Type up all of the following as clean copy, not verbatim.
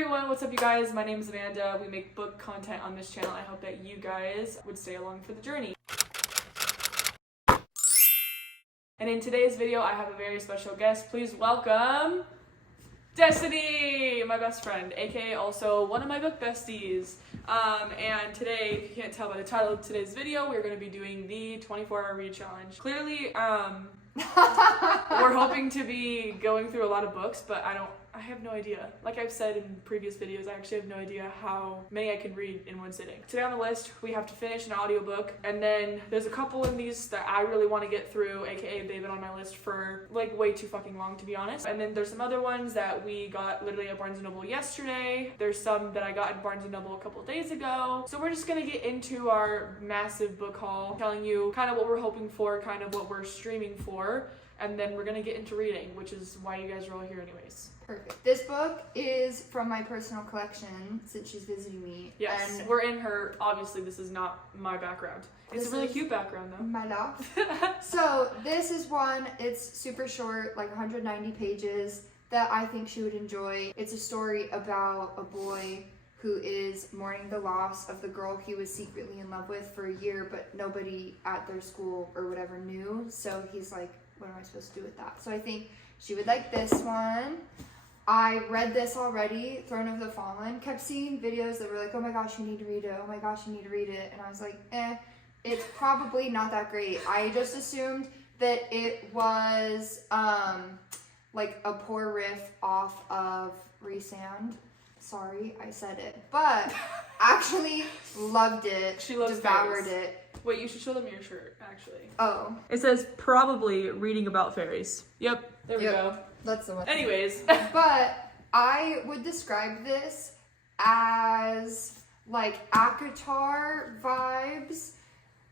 everyone, what's up you guys? My name is Amanda. We make book content on this channel. I hope that you guys would stay along for the journey. And in today's video, I have a very special guest. Please welcome Destiny, my best friend, aka also one of my book besties. And today, if you can't tell by the title of today's video, we're going to be doing the 24-hour read challenge. Clearly, we're hoping to be going through a lot of books, but I have no idea. Like I've said in previous videos, I actually have no idea how many I can read in one sitting. Today on the list, we have to finish an audiobook, and then there's a couple in these that I really want to get through, aka they've been on my list for like way too fucking long, to be honest. And then there's some other ones that we got literally at Barnes & Noble yesterday. There's some that I got at Barnes & Noble a couple days ago. So we're just gonna get into our massive book haul, telling you kind of what we're hoping for, kind of what we're streaming for, and then we're gonna get into reading, which is why you guys are all here anyways. Perfect. This book is from my personal collection since she's visiting me. Yes, and we're in her. Obviously, this is not my background. It's a really cute background, though. My love. So this is one, it's super short, like 190 pages, that I think she would enjoy. It's a story about a boy who is mourning the loss of the girl he was secretly in love with for a year, but nobody at their school or whatever knew. So he's like, what am I supposed to do with that? So I think she would like this one. I read this already, Throne of the Fallen. Kept seeing videos that were like, oh my gosh, you need to read it. Oh my gosh, you need to read it. And I was like, it's probably not that great. I just assumed that it was like a poor riff off of Resand. Sorry, I said it. But actually loved it. She loves devoured fairies. it. Wait, you should show them your shirt, actually. Oh. It says probably reading about fairies. Yep, there we go. That's the one. Anyways. But I would describe this as like ACOTAR vibes,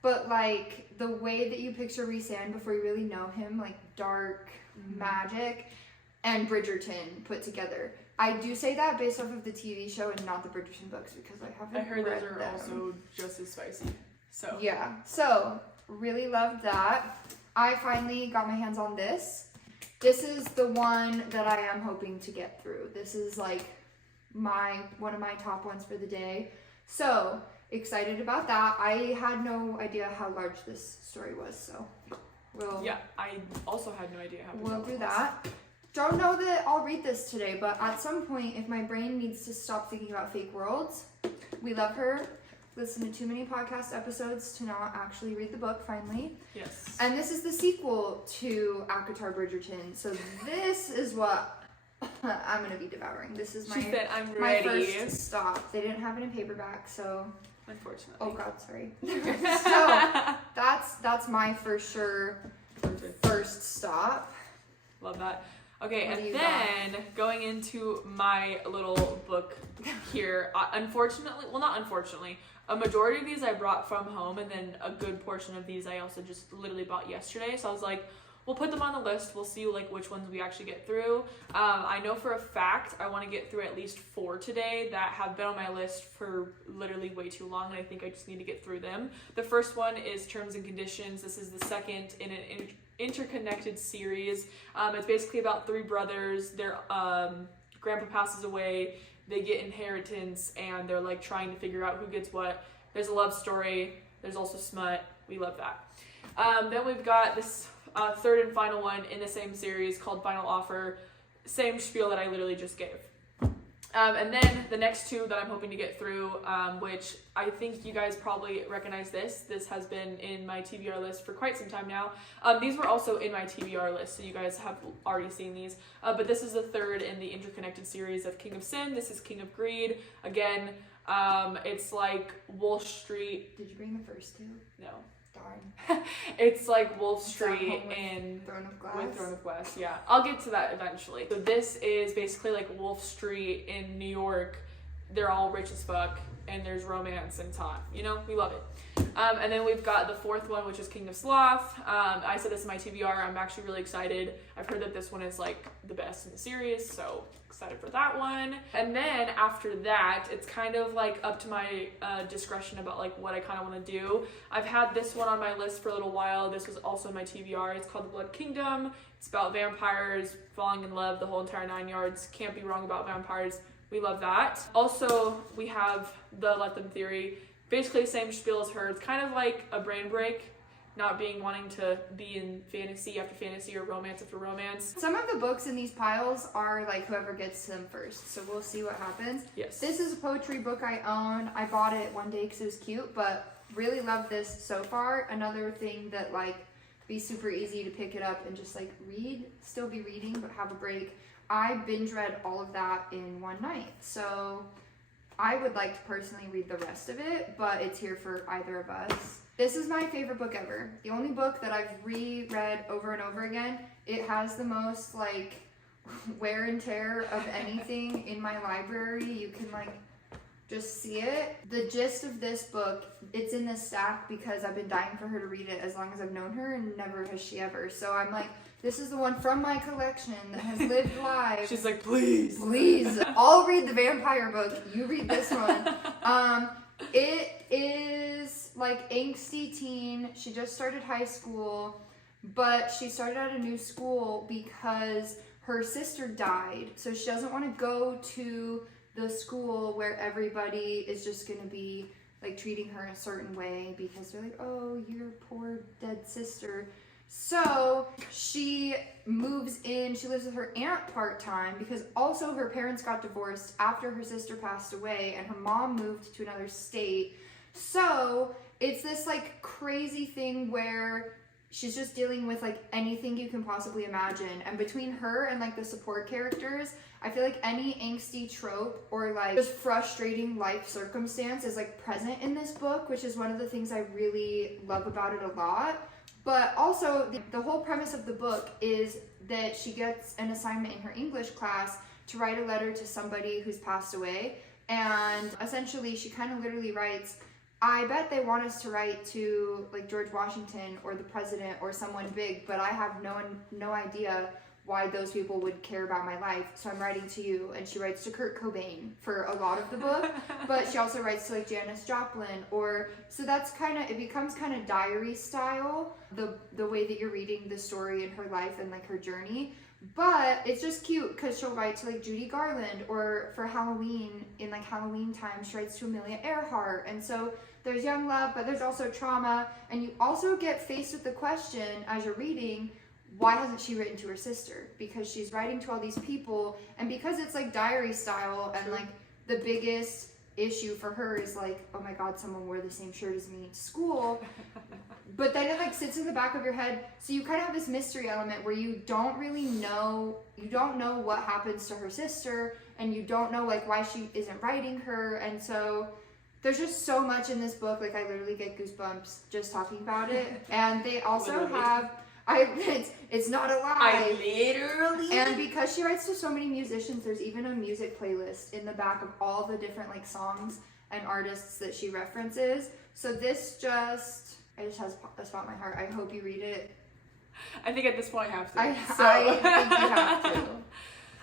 but like the way that you picture Resand before you really know him, like dark magic, and Bridgerton put together. I do say that based off of the TV show and not the Bridgerton books because I haven't I heard read those are them. also just as spicy. So yeah, so really loved that. I finally got my hands on this. This is the one that I am hoping to get through. This is like one of my top ones for the day. So excited about that. I had no idea how large this story was, so yeah, I also had no idea how big we'll it do was. that. Don't know that I'll read this today, but at some point, if my brain needs to stop thinking about fake worlds, we love her. Listen to too many podcast episodes to not actually read the book, finally. Yes. And this is the sequel to ACOTAR Bridgerton, so this is what I'm going to be devouring. This is She said, I'm my ready. first stop. They didn't have it in paperback, so... Unfortunately. Oh god, sorry. So, that's my for sure first stop. Love that. Okay, What do and you then going into my little book here, unfortunately, well, not unfortunately, a majority of these I brought from home, and then a good portion of these I also just literally bought yesterday. So I was like, we'll put them on the list. We'll see like which ones we actually get through. I know for a fact I want to get through at least 4 today that have been on my list for literally way too long, and I think I just need to get through them. The first one is Terms and Conditions. This is the second in an interconnected series. It's basically about 3 brothers. Their grandpa passes away. They get inheritance, and they're like trying to figure out who gets what. There's a love story. There's also smut. We love that. Then we've got this third and final one in the same series called Final Offer. Same spiel that I literally just gave. And then the next 2 that I'm hoping to get through, which I think you guys probably recognize this. This has been in my TBR list for quite some time now. These were also in my TBR list, so you guys have already seen these. But this is the third in the interconnected series of King of Sin. This is King of Greed. Again, it's like Wolf Street. Did you bring the first 2? No. Darn. It's like Wolf Street in Throne of Glass. with Throne of Glass, yeah. I'll get to that eventually. So this is basically like Wolf Street in New York. They're all rich as fuck, and there's romance and it's hot. You know, we love it. And then we've got the 4th one, which is King of Sloth. I said this in my TBR. I'm actually really excited. I've heard that this one is like the best in the series, so excited for that one. And then after that, it's kind of like up to my discretion about like what I kind of want to do. I've had this one on my list for a little while. This was also in my TBR. It's called The Blood Kingdom. It's about vampires falling in love, the whole entire 9 yards. Can't be wrong about vampires. We love that. Also, we have the Let Them theory. Basically the same spiel as her. It's kind of like a brain break, not wanting to be in fantasy after fantasy or romance after romance. Some of the books in these piles are like whoever gets them first, so we'll see what happens. Yes. This is a poetry book I own. I bought it one day because it was cute, but really love this so far. Another thing that like be super easy to pick it up and just like read, still be reading, but have a break. I binge read all of that in one night, so I would like to personally read the rest of it, but it's here for either of us. This is my favorite book ever. The only book that I've reread over and over again. It has the most like wear and tear of anything in my library. You can like just see it. The gist of this book, it's in this stack because I've been dying for her to read it as long as I've known her, and never has she ever. So I'm like, this is the one from my collection that has lived live. She's like, please. Please. I'll read the vampire book. You read this one. It is like angsty teen. She just started high school, but she started at a new school because her sister died. So she doesn't want to go to the school where everybody is just going to be like treating her a certain way because they're like, oh, your poor dead sister. So she moves in, she lives with her aunt part-time because also her parents got divorced after her sister passed away and her mom moved to another state. So it's this like crazy thing where she's just dealing with like anything you can possibly imagine. And between her and like the support characters, I feel like any angsty trope or like just frustrating life circumstance is like present in this book, which is one of the things I really love about it a lot. But also, the whole premise of the book is that she gets an assignment in her English class to write a letter to somebody who's passed away. And essentially, she kind of literally writes, I bet they want us to write to like George Washington or the president or someone big, but I have no idea why those people would care about my life, so I'm writing to you. And she writes to Kurt Cobain for a lot of the book, but she also writes to like Janis Joplin, or so that's kind of, it becomes kind of diary style, the way that you're reading the story in her life and like her journey. But it's just cute because she'll write to like Judy Garland, or for Halloween, in like Halloween time, she writes to Amelia Earhart. And so there's young love, but there's also trauma, and you also get faced with the question as you're reading, why hasn't she written to her sister? Because she's writing to all these people, and because it's like diary style, and like the biggest issue for her is like, oh my god, someone wore the same shirt as me to school. But then it like sits in the back of your head, so you kind of have this mystery element where you don't really know, you don't know what happens to her sister, and you don't know like why she isn't writing her. And so there's just so much in this book, like I literally get goosebumps just talking about it. And they also have it's not a lie. I literally. And because she writes to so many musicians, there's even a music playlist in the back of all the different like songs and artists that she references. So this just has a spot in my heart. I hope you read it. I think at this point I have to. I think you have to.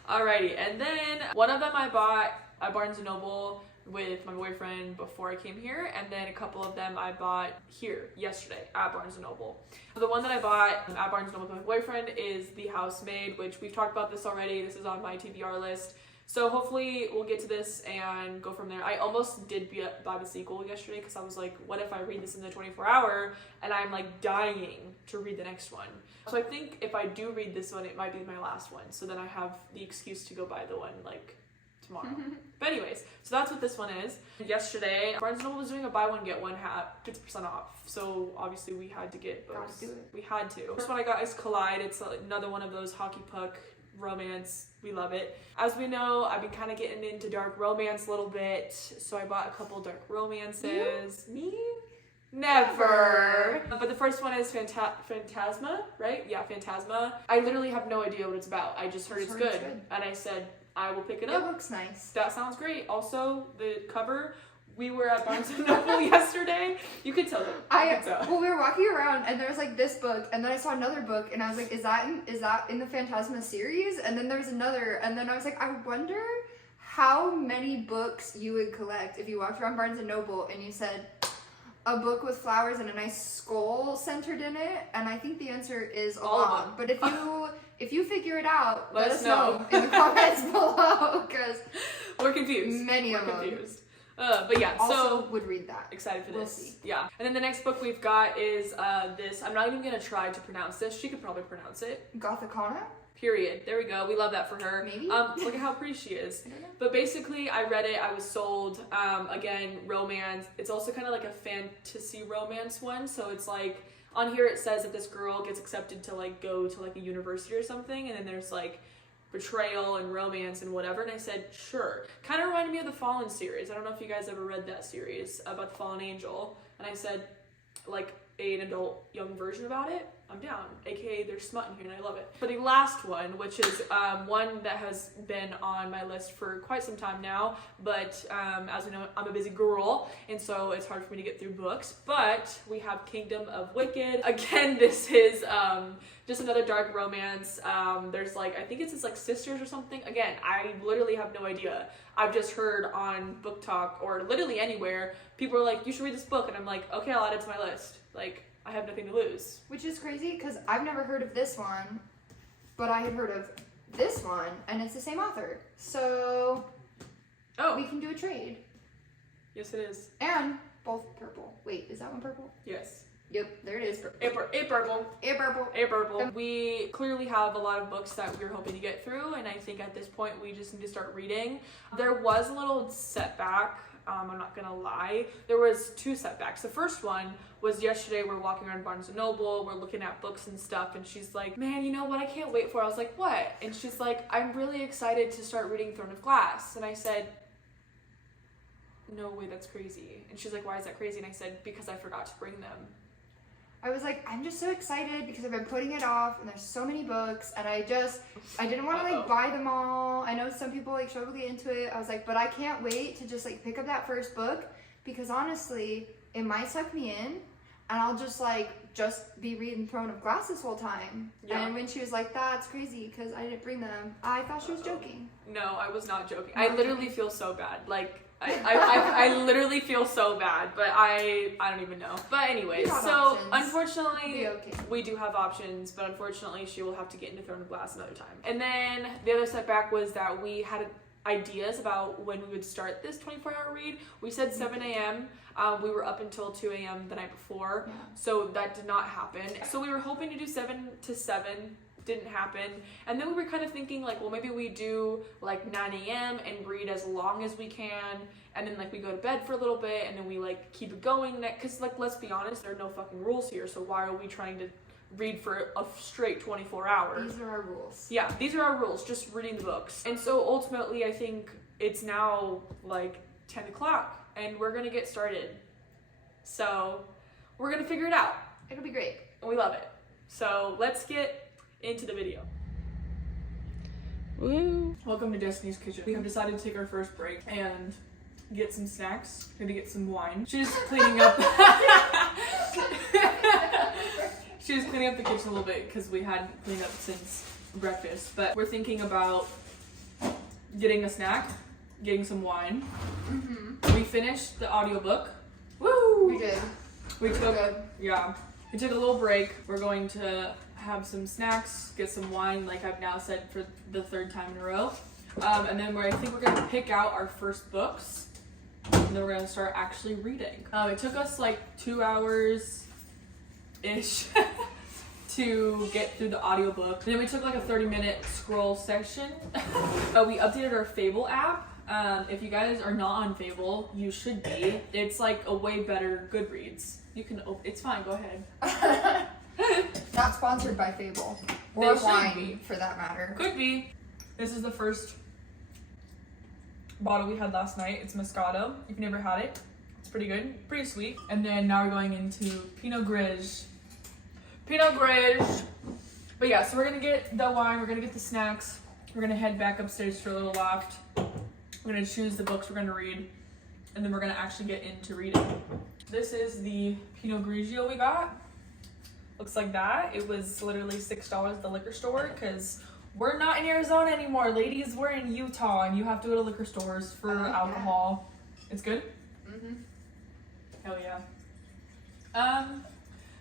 Alrighty, and then one of them I bought at Barnes & Noble with my boyfriend before I came here, and then a couple of them I bought here yesterday at Barnes & Noble. So the one that I bought at Barnes & Noble with my boyfriend is The Housemaid, which we've talked about this already. This is on my TBR list. So hopefully we'll get to this and go from there. I almost did buy the sequel yesterday because I was like, what if I read this in the 24-hour and I'm like dying to read the next one? So I think if I do read this one, it might be my last one. So then I have the excuse to go buy the one like tomorrow. But anyways, so that's what this one is. Yesterday, Barnes & Noble was doing a buy one get one hat 50% off. So obviously we had to get both. We had to. First one I got is Collide. It's another one of those hockey puck romance. We love it. As we know, I've been kind of getting into dark romance a little bit, so I bought a couple dark romances. Me? Never. But the first one is Phantasma, right? Yeah, Phantasma. I literally have no idea what it's about. I just heard it's good. And I said, I will pick it up. It looks nice. That sounds great. Also, the cover, we were at Barnes & Noble yesterday. You could tell them. Well, we were walking around and there was like this book, and then I saw another book and I was like, is that in the Phantasma series? And then there's another, and then I was like, I wonder how many books you would collect if you walked around Barnes & Noble and you said, a book with flowers and a nice skull centered in it. And I think the answer is a lot. But if you figure it out, let us know in the comments below, because We're confused. Many We're of them. confused. But yeah, Also so would read that. excited for this. We'll see. Yeah. And then the next book we've got is this. I'm not even gonna try to pronounce this. She could probably pronounce it. Gothicana? Period. There we go. We love that for her. Maybe. Look at how pretty she is. I don't know. But basically, I read it. I was sold. Again, romance. It's also kind of like a fantasy romance one. So it's like on here it says that this girl gets accepted to like go to like a university or something, and then there's like betrayal and romance and whatever. And I said sure. Kind of reminded me of the Fallen series. I don't know if you guys ever read that series about the fallen angel. And I said like an adult young version about it. I'm down, aka there's smut in here and I love it. For the last one, which is one that has been on my list for quite some time now, but as we know, I'm a busy girl, and so it's hard for me to get through books, but we have Kingdom of Wicked. Again, this is just another dark romance. There's like, I think it's like sisters or something. Again, I literally have no idea. I've just heard on Book Talk or literally anywhere, people are like, you should read this book, and I'm like, okay, I'll add it to my list. Like, I have nothing to lose. Which is crazy because I've never heard of this one, but I had heard of this one, and it's the same author. So we can do a trade. Yes, it is. And both purple. Wait, is that one purple? Yes. Yep, there it is. A purple. A purple. A purple. We clearly have a lot of books that we're hoping to get through, and I think at this point we just need to start reading. There was a little setback. I'm not gonna lie. There was 2 setbacks. The first one was yesterday. We're walking around Barnes & Noble. We're looking at books and stuff, and she's like, man, you know what I can't wait for? I was like, what? And she's like, I'm really excited to start reading Throne of Glass. And I said, no way, that's crazy. And she's like, why is that crazy? And I said, because I forgot to bring them. I was like, I'm just so excited because I've been putting it off, and there's so many books, and I didn't want to like buy them all. I know some people like struggle to get into it. I was like, but I can't wait to just like pick up that first book, because honestly, it might suck me in, and I'll just be reading Throne of Glass this whole time. Yeah. And when she was like, that's crazy because I didn't bring them, I thought she was joking. No, I was not joking. I literally feel so bad. Like, I literally feel so bad, but I don't even know. But anyways, so options. Unfortunately, we do have options, but unfortunately she will have to get into Throne of Glass another time. And then the other setback was that we had ideas about when we would start this 24-hour read. We said 7 a.m. We were up until 2 a.m. the night before, so that did not happen. So we were hoping to do 7 to 7. Didn't happen. And then we were kind of thinking like, well, maybe we do like 9 a.m. and read as long as we can, and then like we go to bed for a little bit, and then we like keep it going, because like, let's be honest, there are no fucking rules here, so why are we trying to read for a straight 24 hours? These are our rules. Yeah, these are our rules, just reading the books. And so ultimately I think it's now like 10 o'clock and we're gonna get started. So we're gonna figure it out. It'll be great. And we love it. So let's get into the video. Woo. Welcome to Destiny's Kitchen. We have decided to take our first break and get some snacks. We're gonna get some wine. She's cleaning up. She was cleaning up the kitchen a little bit because we hadn't cleaned up since breakfast. But we're thinking about getting a snack, getting some wine. Mm-hmm. We finished the audiobook. Woo! We did. We took a little break. We're going to have some snacks, get some wine, like I've now said for the 3rd time in a row. And then I think we're gonna pick out our first books, and then we're gonna start actually reading. It took us like 2 hours-ish to get through the audiobook. And then we took like a 30-minute scroll session. We updated our Fable app. If you guys are not on Fable, you should be. It's like a way better Goodreads. You can, it's fine, go ahead. Not sponsored by Fable. Or wine, for that matter. Could be. This is the first bottle we had last night. It's Moscato. If you've never had it, it's pretty good. Pretty sweet. And then now we're going into Pinot Gris. Pinot Gris. But yeah, so we're going to get the wine. We're going to get the snacks. We're going to head back upstairs for a little loft. We're going to choose the books we're going to read. And then we're going to actually get into reading. This is the Pinot Grigio we got. Looks like that. It was literally $6 at the liquor store because we're not in Arizona anymore, ladies. We're in Utah, and you have to go to liquor stores for alcohol. It's good? Mm-hmm. Hell yeah.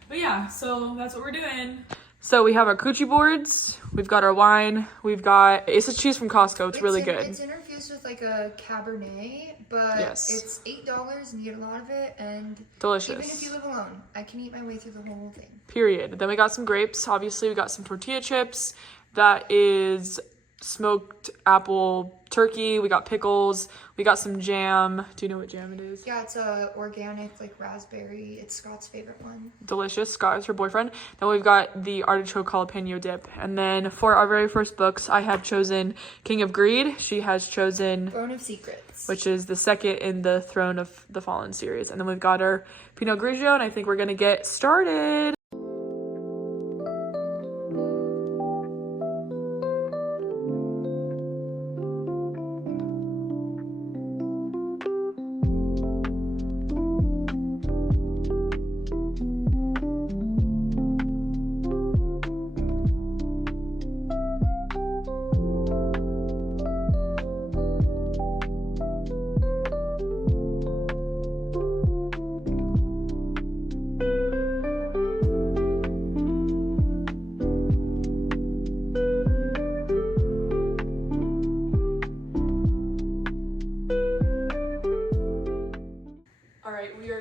But yeah, so that's what we're doing. So we have our coochie boards. We've got our wine. We've got, it's a cheese from Costco. It's really good. It's in our infused with like a Cabernet, but Yes. it's $8 and you get a lot of it, and Delicious. even if you live alone, I can eat my way through the whole thing. Period. Then we got some grapes. Obviously, we got some tortilla chips. That is smoked apple turkey. We got pickles. We got some jam. Do you know what jam it is? Yeah, it's a organic, like raspberry. It's Scott's favorite one. Delicious. Scott is her boyfriend. Then we've got the artichoke jalapeno dip. And then for our very first books, I have chosen King of Greed. She has chosen Throne of Secrets, which is the second in the Throne of the Fallen series. And then we've got our Pinot Grigio, and I think we're gonna get started.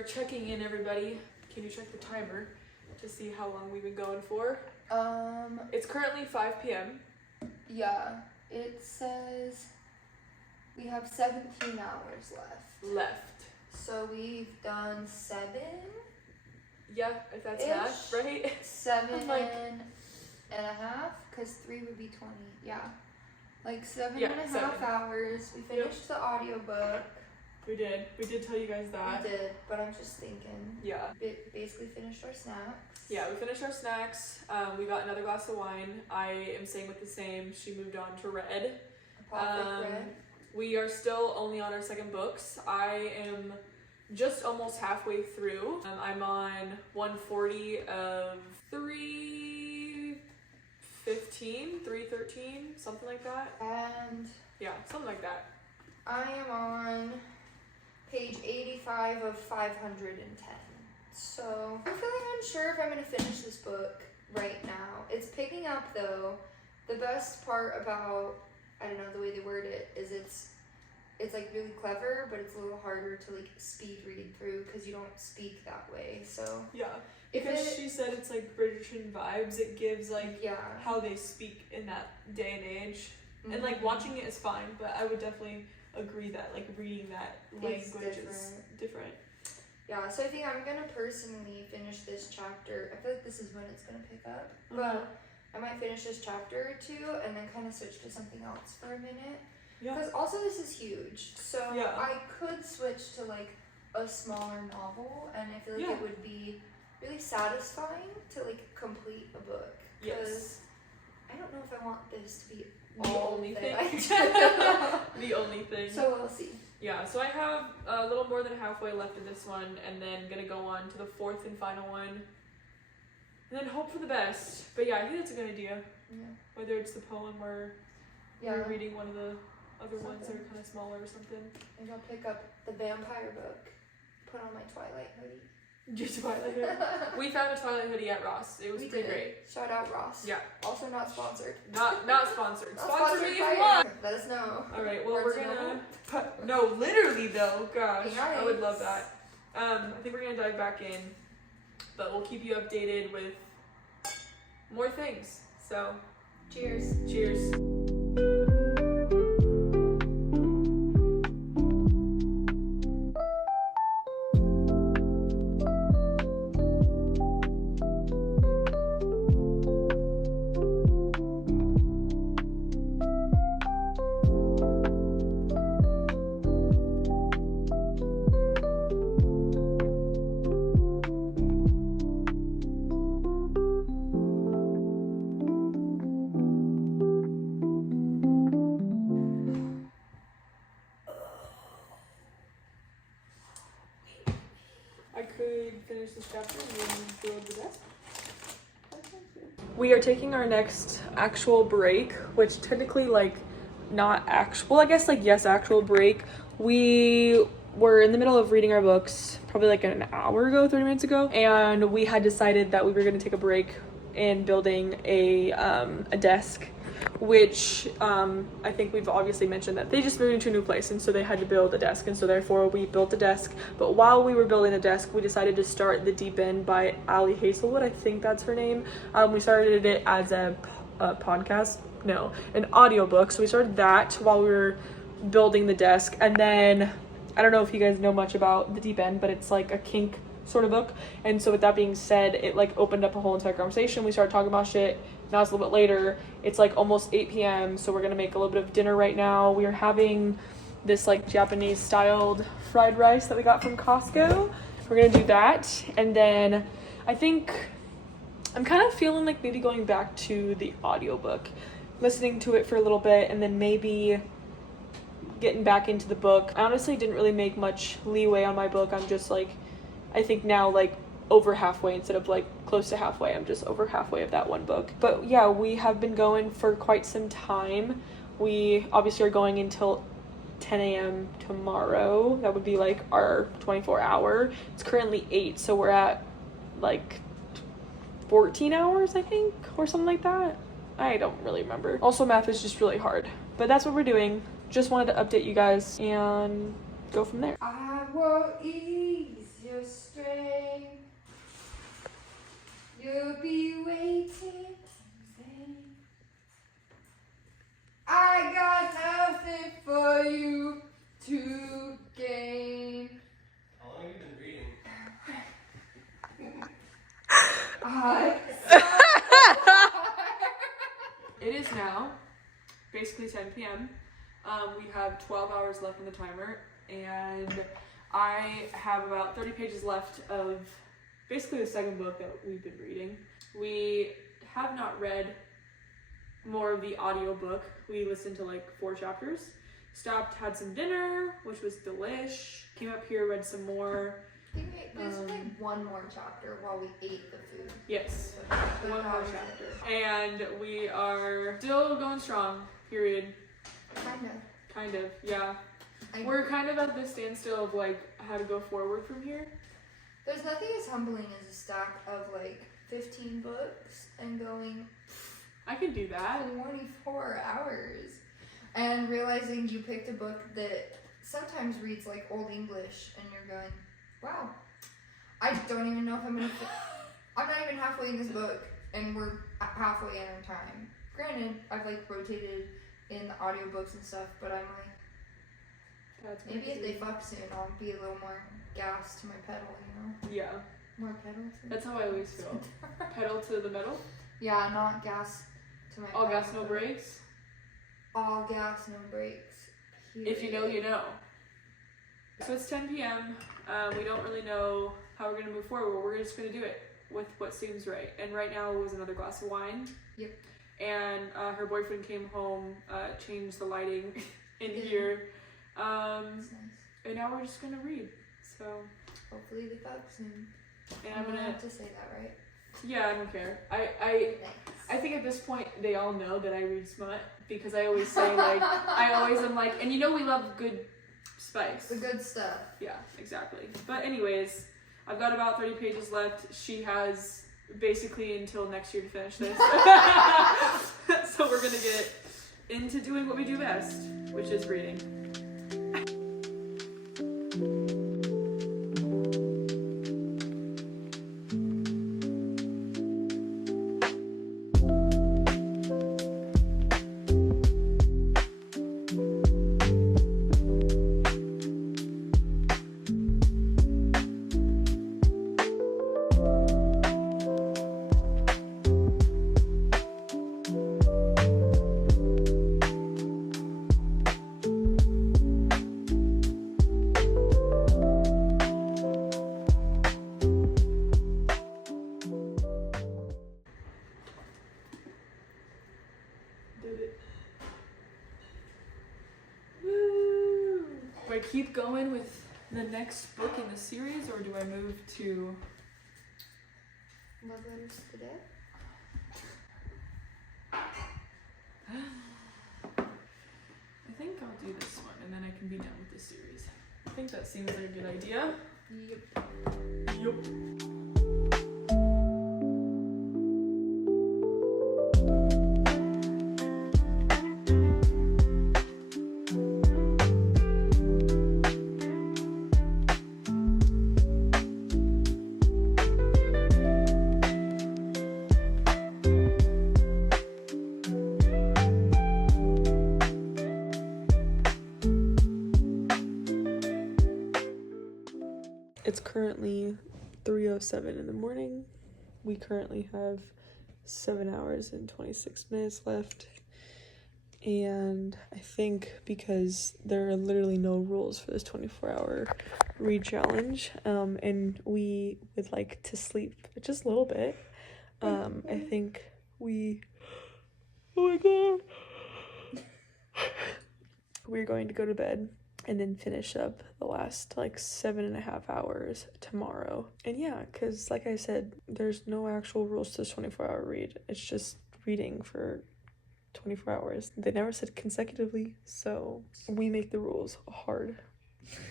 Checking in, everybody. Can you check the timer to see how long we've been going for? It's currently 5 p.m. Yeah, it says we have 17 hours left. So we've done 7. Yeah, if that's Ish. math, right? 7 like, and a half, because 3 would be 20. Yeah, like 7 yeah, and a 7. half hours. We finished the audiobook. We did tell you guys that. We did, but I'm just thinking. Yeah. Basically finished our snacks. Yeah, we finished our snacks. We got another glass of wine. I am staying with the same. She moved on to red. Red. We are still only on our second books. I am just almost halfway through. I'm on 140 of 315, 313, something like that. And yeah, something like that. I am on page 85 of 510. So I'm feeling unsure if I'm going to finish this book right now. It's picking up though. The best part about, I don't know, the way they word it is it's like really clever, but it's a little harder to like speed read through because you don't speak that way. So yeah, because she said it's like Bridgerton vibes. It gives like how they speak in that day and age. Mm-hmm. And like watching it is fine, but I would definitely agree that like reading that language is different. Yeah, so I think I'm gonna personally finish this chapter. I feel like this is when it's gonna pick up, but I might finish this chapter or two and then kind of switch to something else for a minute. Yeah. Because also this is huge, so I could switch to like a smaller novel, and I feel like it would be really satisfying to like complete a book. Yes. I don't know if I want this to be the only thing. The only thing. So we'll see. Yeah, so I have a little more than halfway left of this one, and then gonna go on to the fourth and final one, and then hope for the best. But yeah, I think that's a good idea. Yeah. Whether it's the poem or you're reading one of the other ones that are kind of smaller or something. Maybe I'll pick up the vampire book, put on my Twilight hoodie. Your Twilight hoodie? We found a Twilight hoodie at Ross. It was pretty great. Shout out Ross. Yeah. Also not sponsored. Not sponsored. Sponsor me if you want. Let us know. Alright, well we're gonna... No, literally though. Gosh, nice. I would love that. I think we're gonna dive back in. But we'll keep you updated with more things. So, cheers. Cheers. We are taking our next actual break, which technically like not actual, I guess like yes, actual break. We were in the middle of reading our books probably like an hour ago, 30 minutes ago, and we had decided that we were going to take a break in building a desk, which I think we've obviously mentioned that they just moved into a new place, and so they had to build a desk, and so therefore we built a desk. But while we were building the desk, we decided to start The Deep End by Allie Hazelwood. I think that's her name. We started it as a podcast, no, an audiobook. So we started that while we were building the desk, and then I don't know if you guys know much about The Deep End, but it's like a kink sort of book. And so with that being said, it like opened up a whole entire conversation. We started talking about shit. Now it's a little bit later. It's like almost 8 p.m. So we're gonna make a little bit of dinner right now. We are having this like Japanese styled fried rice that we got from Costco. We're gonna do that, and then I think I'm kind of feeling like maybe going back to the audiobook, listening to it for a little bit, and then maybe getting back into the book. I honestly didn't really make much leeway on my book. I'm just like, I think now like over halfway instead of like close to halfway. I'm just over halfway of that one book. But yeah, we have been going for quite some time. We obviously are going until 10 a.m. tomorrow. That would be like our 24-hour. It's currently 8, so we're at like 14 hours, I think, or something like that. I don't really remember. Also, math is just really hard. But that's what we're doing. Just wanted to update you guys and go from there. I will ease your strain. You'll be waiting. I got nothing for you to gain. How long have you been reading? It is now basically 10 p.m. We have 12 hours left on the timer, and I have about 30 pages left of basically the second book that we've been reading. We have not read more of the audiobook. We listened to like 4 chapters, stopped, had some dinner, which was delish, came up here, read some more. There's like one more chapter while we ate the food. Yes, But one that more was it. chapter. And we are still going strong, period. Kind of. Yeah. We're kind of at the standstill of like how to go forward from here. There's nothing as humbling as a stack of like 15 books and going I can do that. 24 hours and realizing you picked a book that sometimes reads like Old English and you're going, wow, I don't even know if I'm gonna I'm not even halfway in this book and we're halfway in our time. Granted, I've like rotated in the audiobooks and stuff, but I'm like, That's maybe if crazy. they fuck soon, I'll be a little more gas to my pedal, you know? Yeah, More pedal. that's how I always feel. Pedal to the metal. Yeah, not gas to my All pedal, gas, no but brakes. All gas, no brakes. If you know, you know. So it's 10 p.m. We don't really know how we're gonna move forward. We're just gonna do it with what seems right. And right now was another glass of wine. Yep. And her boyfriend came home, changed the lighting in Yeah. here. That's nice. And now we're just gonna read. So, Hopefully they fuck soon. and I'm I'm gonna gonna, have to say that, right? yeah, I don't care. I Thanks. think at this point they all know that I read smut because I always say like, I always am like, and you know we love good spice. The good stuff. Yeah, exactly. But anyways, I've got about 30 pages left. She has basically until next year to finish this. So we're gonna get into doing what we do best, which is reading. Did it. Woo! Do I keep going with the next book in the series, or do I move to... Love letters to death. I think I'll do this one, and then I can be done with this series. I think that seems like a good idea. Yep. Yup. It's currently 3:07 in the morning. We currently have 7 hours and 26 minutes left. And I think because there are literally no rules for this 24-hour read challenge, and we would like to sleep just a little bit, I think we, oh my god, we're going to go to bed and then finish up the last like 7.5 hours tomorrow. And yeah, because like I said, there's no actual rules to this 24-hour read. It's just reading for 24 hours. They never said consecutively, so we make the rules hard.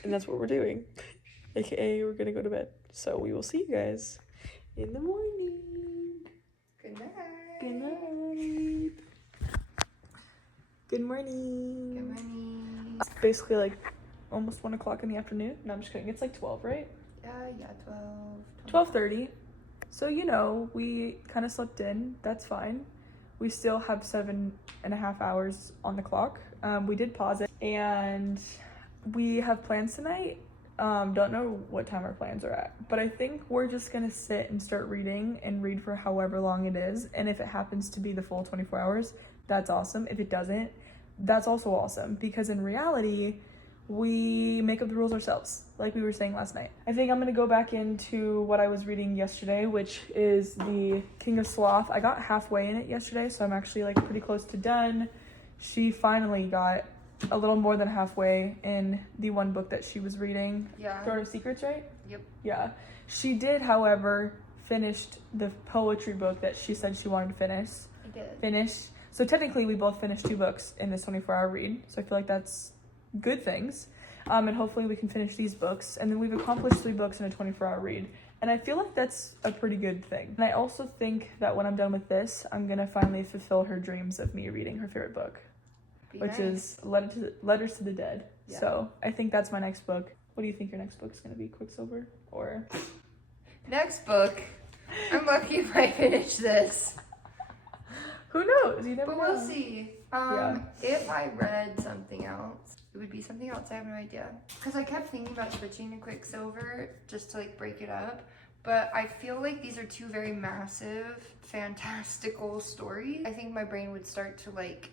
And that's what we're doing. AKA, we're gonna go to bed. So we will see you guys in the morning. Good night. Good night. Good morning. Good morning. It's basically like almost 1 o'clock in the afternoon. No, I'm just kidding. It's like 12, right? Yeah, 12. 12:30. So, you know, we kind of slept in. That's fine. We still have 7.5 hours on the clock. We did pause it. And we have plans tonight. Don't know what time our plans are at. But I think we're just going to sit and start reading and read for however long it is. And if it happens to be the full 24 hours, that's awesome. If it doesn't, that's also awesome. Because in reality, we make up the rules ourselves, like we were saying last night. I think I'm gonna go back into what I was reading yesterday, which is the King of Sloth. I got halfway in it yesterday, so I'm actually like pretty close to done. She finally got a little more than halfway in the one book that she was reading. Yeah. Throne of Secrets, right? Yep. Yeah. She did, however, finished the poetry book that she said she wanted to finish. So technically we both finished 2 books in this 24-hour read. So I feel like that's good things. And hopefully we can finish these books. And then we've accomplished 3 books in a 24-hour read. And I feel like that's a pretty good thing. And I also think that when I'm done with this, I'm going to finally fulfill her dreams of me reading her favorite book, which is Letters to the Dead. Yeah. So I think that's my next book. What do you think your next book is going to be? Quicksilver? Or? Next book. I'm lucky if I finish this. Who knows? You never know. But we'll see. If I read something else, it would be something else. I have no idea. Because I kept thinking about switching to Quicksilver just to like break it up. But I feel like these are 2 very massive, fantastical stories. I think my brain would start to like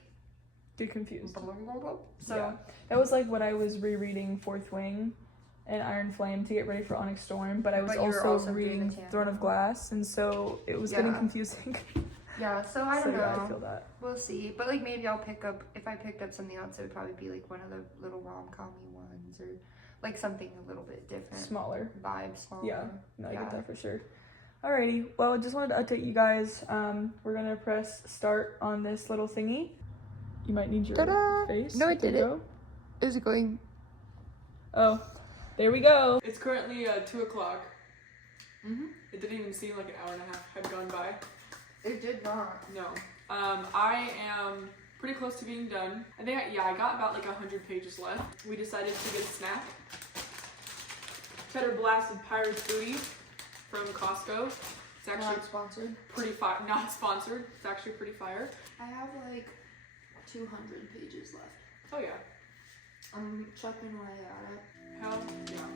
get confused. Blah, blah, blah. So yeah. That was like what I was rereading Fourth Wing and Iron Flame to get ready for Onyx Storm. But I was also reading Throne of Glass, and so it was getting confusing. Yeah, so I don't know. Yeah, I feel that. We'll see. But like maybe I'll pick up, if I picked up something else, it would probably be like one of the little rom-com-y ones or like something a little bit different. Smaller. Vibe, smaller. Yeah, no, I get that for sure. Alrighty, well, I just wanted to update you guys. We're gonna press start on this little thingy. You might need your face. No, it didn't. Is it going? Oh, there we go. It's currently 2 o'clock. It didn't even seem like an hour and a half had gone by. It did not. No. I am pretty close to being done. I think, I got about like 100 pages left. We decided to get a snack. Cheddar Blasted Pirate's Booty from Costco. It's actually not sponsored. Pretty fire. Not sponsored. It's actually pretty fire. I have like 200 pages left. Oh yeah. I'm chucking away at it. Hell yeah.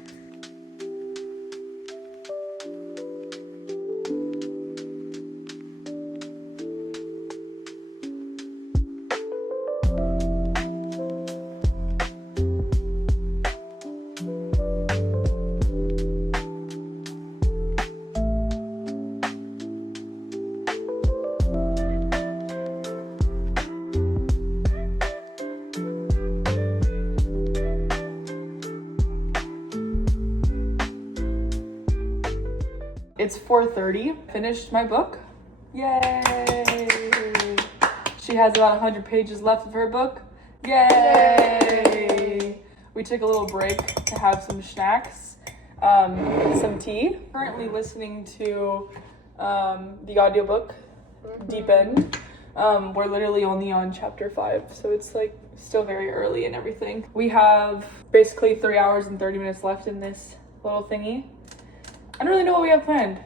It's 4:30. Finished my book. Yay! She has about 100 pages left of her book. Yay! We took a little break to have some snacks, some tea. Currently listening to the audiobook, Deep End. We're literally only on chapter 5, so it's like still very early and everything. We have basically 3 hours and 30 minutes left in this little thingy. I don't really know what we have planned.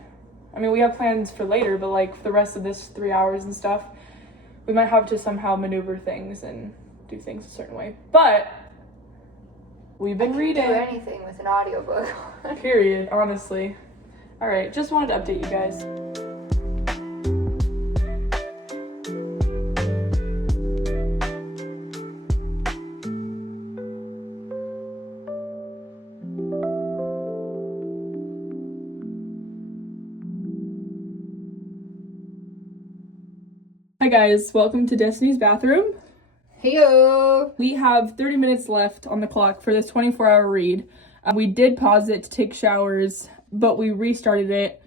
I mean, we have plans for later, but like for the rest of this 3 hours and stuff, we might have to somehow maneuver things and do things a certain way. But we've been reading. Do anything with an audiobook. Period, honestly. All right, just wanted to update you guys. Hi guys, welcome to Destiny's bathroom. Heyo! We have 30 minutes left on the clock for this 24-hour read. We did pause it to take showers, but we restarted it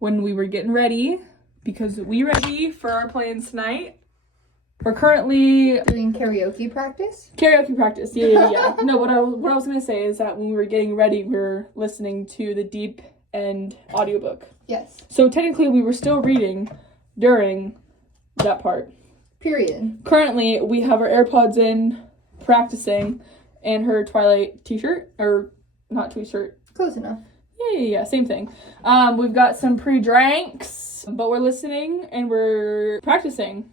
when we were getting ready because we ready for our plans tonight. We're currently Doing karaoke practice? karaoke practice. Yeah. No, what I was gonna say is that when we were getting ready, we were listening to the Deep End audiobook. Yes. So technically, we were still reading during that part. Period. Currently, we have our AirPods in, practicing, and her Twilight t-shirt, or not t-shirt. Close enough. Yeah, same thing. We've got some pre-drinks, but we're listening and we're practicing.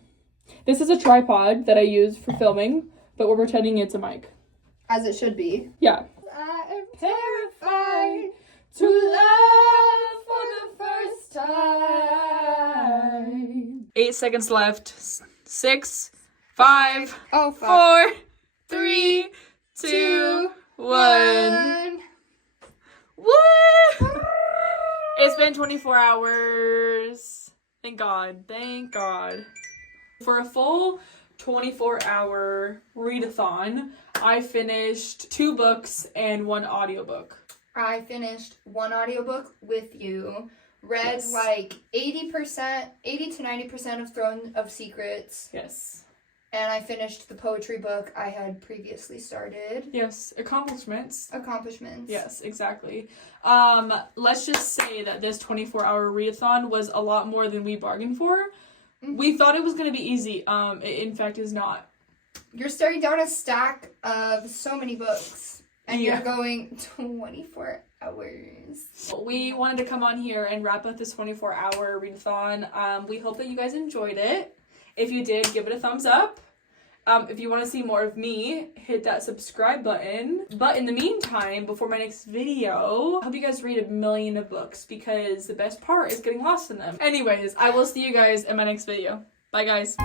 This is a tripod that I use for filming, but we're pretending it's a mic. As it should be. Yeah. I am terrified to love for the first time. 8 seconds left. 6, 5, Oh, fuck. 4, 3, 2, 1. Woo! It's been 24 hours. Thank God. Thank God. For a full 24-hour readathon, I finished 2 books and 1 audiobook. I finished 1 audiobook with you. Read Yes. like 80 to 90% of Throne of Secrets. Yes. And I finished the poetry book I had previously started. Yes. Accomplishments. Accomplishments. Yes, exactly. Let's just say that this 24-hour readathon was a lot more than we bargained for. Mhm. We thought it was going to be easy. It in fact is not. You're staring down a stack of so many books. And Yeah. you're going 24 hours. We wanted to come on here and wrap up this 24-hour readathon. We hope that you guys enjoyed it. If you did, give it a thumbs up. If you want to see more of me, hit that subscribe button. But in the meantime, before my next video, I hope you guys read 1,000,000 of books because the best part is getting lost in them. Anyways, I will see you guys in my next video. Bye, guys.